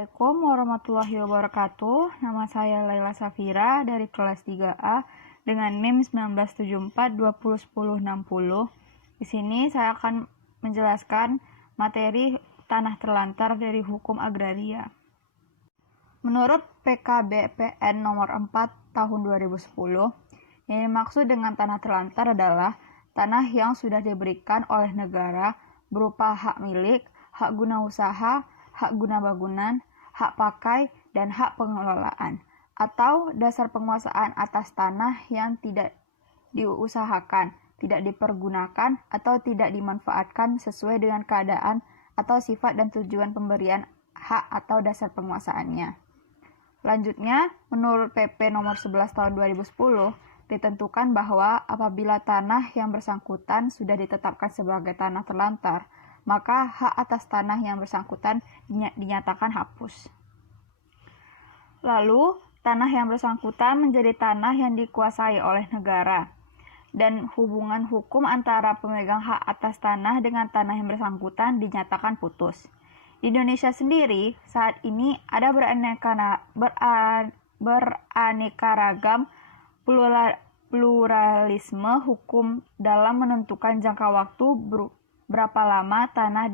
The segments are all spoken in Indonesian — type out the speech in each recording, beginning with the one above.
Assalamualaikum warahmatullahi wabarakatuh. Nama saya Laila Safira dari kelas 3A dengan NIM 1974201060. Di sini saya akan menjelaskan materi tanah terlantar dari hukum agraria. Menurut PKBPN nomor 4 tahun 2010, yang dimaksud dengan tanah terlantar adalah tanah yang sudah diberikan oleh negara berupa hak milik, hak guna usaha, hak guna bangunan, hak pakai, dan hak pengelolaan, atau dasar penguasaan atas tanah yang tidak diusahakan, tidak dipergunakan, atau tidak dimanfaatkan sesuai dengan keadaan atau sifat dan tujuan pemberian hak atau dasar penguasaannya. Lanjutnya, menurut PP nomor 11 tahun 2010, ditentukan bahwa apabila tanah yang bersangkutan sudah ditetapkan sebagai tanah terlantar, maka hak atas tanah yang bersangkutan dinyatakan hapus. Lalu, tanah yang bersangkutan menjadi tanah yang dikuasai oleh negara, dan hubungan hukum antara pemegang hak atas tanah dengan tanah yang bersangkutan dinyatakan putus. Di Indonesia sendiri, saat ini ada beraneka ragam pluralisme hukum dalam menentukan jangka waktu berapa lama tanah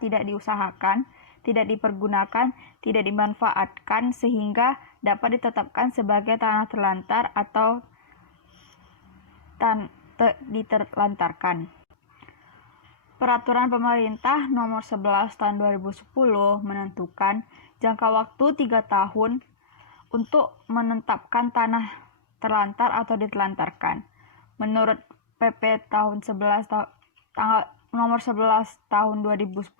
tidak diusahakan, tidak dipergunakan, tidak dimanfaatkan sehingga dapat ditetapkan sebagai tanah terlantar atau diterlantarkan. Peraturan Pemerintah Nomor 11 Tahun 2010 menentukan jangka waktu 3 tahun untuk menetapkan tanah terlantar atau ditelantarkan. Menurut PP Nomor 11 Tahun 2010,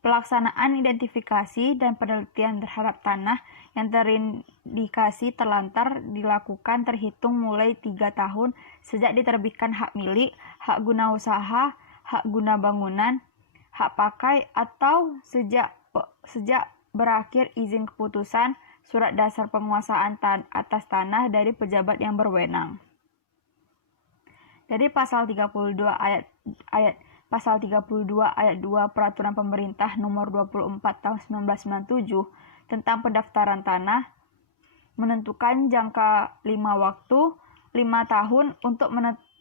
pelaksanaan identifikasi dan penelitian terhadap tanah yang terindikasi terlantar dilakukan terhitung mulai 3 tahun sejak diterbitkan hak milik, hak guna usaha, hak guna bangunan, hak pakai, atau sejak berakhir izin keputusan surat dasar penguasaan atas tanah dari pejabat yang berwenang. Dari pasal 32 ayat 2 Peraturan Pemerintah Nomor 24 Tahun 1997 tentang pendaftaran tanah menentukan jangka 5 tahun untuk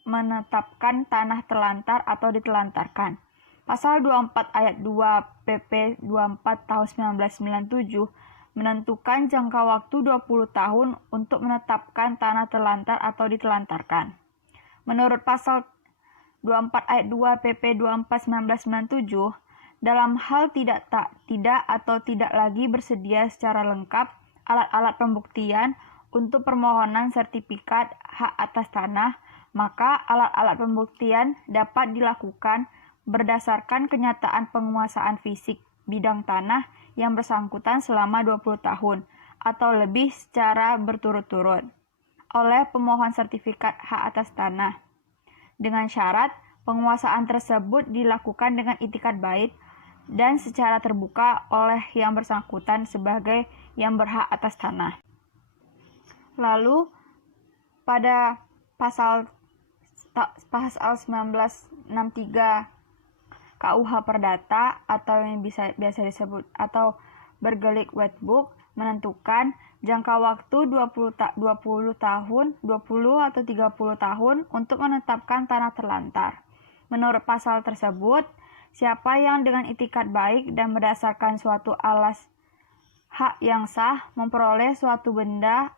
menetapkan tanah terlantar atau ditelantarkan. Pasal 24 ayat 2 PP 24 tahun 1997 menentukan jangka waktu 20 tahun untuk menetapkan tanah terlantar atau ditelantarkan. Menurut pasal 24 ayat 2 PP 24 1997, dalam hal tidak lagi bersedia secara lengkap alat-alat pembuktian untuk permohonan sertifikat hak atas tanah, maka alat-alat pembuktian dapat dilakukan berdasarkan kenyataan penguasaan fisik bidang tanah yang bersangkutan selama 20 tahun atau lebih secara berturut-turut oleh pemohon sertifikat hak atas tanah, dengan syarat penguasaan tersebut dilakukan dengan itikad baik dan secara terbuka oleh yang bersangkutan sebagai yang berhak atas tanah. Lalu pada pasal 1963 KUH Perdata atau yang biasa disebut atau bergelik Wetbook menentukan jangka waktu 20 tahun, 20 atau 30 tahun untuk menetapkan tanah terlantar. Menurut pasal tersebut, siapa yang dengan itikad baik dan berdasarkan suatu alas hak yang sah memperoleh suatu benda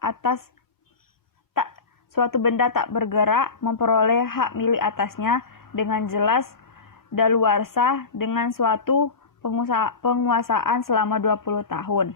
tak bergerak memperoleh hak milik atasnya dengan jelas daluarsa dengan suatu penguasaan selama 20 tahun.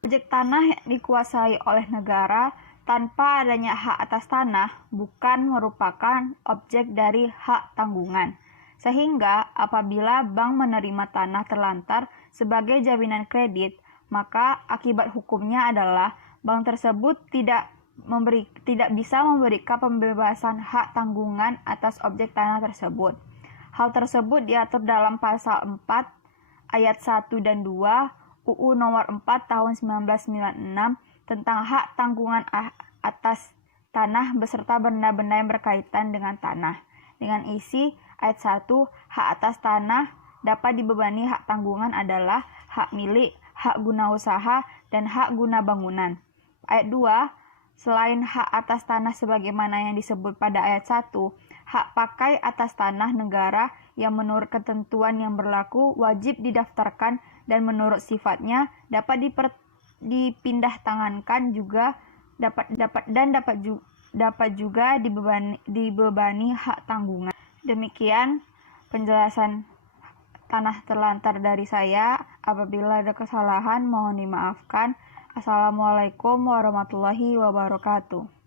Objek tanah yang dikuasai oleh negara tanpa adanya hak atas tanah bukan merupakan objek dari hak tanggungan. Sehingga apabila bank menerima tanah terlantar sebagai jaminan kredit, maka akibat hukumnya adalah bank tersebut tidak bisa memberikan pembebasan hak tanggungan atas objek tanah tersebut. Hal tersebut diatur dalam pasal 4 ayat 1 dan 2 UU nomor 4 tahun 1996 tentang hak tanggungan atas tanah beserta benda-benda yang berkaitan dengan tanah. Dengan isi ayat 1, hak atas tanah dapat dibebani hak tanggungan adalah hak milik, hak guna usaha, dan hak guna bangunan. Ayat 2, selain hak atas tanah sebagaimana yang disebut pada ayat 1, hak pakai atas tanah negara yang menurut ketentuan yang berlaku wajib didaftarkan dan menurut sifatnya dapat dipindah tangankan juga dapat juga dibebani hak tanggungan. Demikian penjelasan tanah terlantar dari saya. Apabila ada kesalahan mohon dimaafkan. Assalamualaikum warahmatullahi wabarakatuh.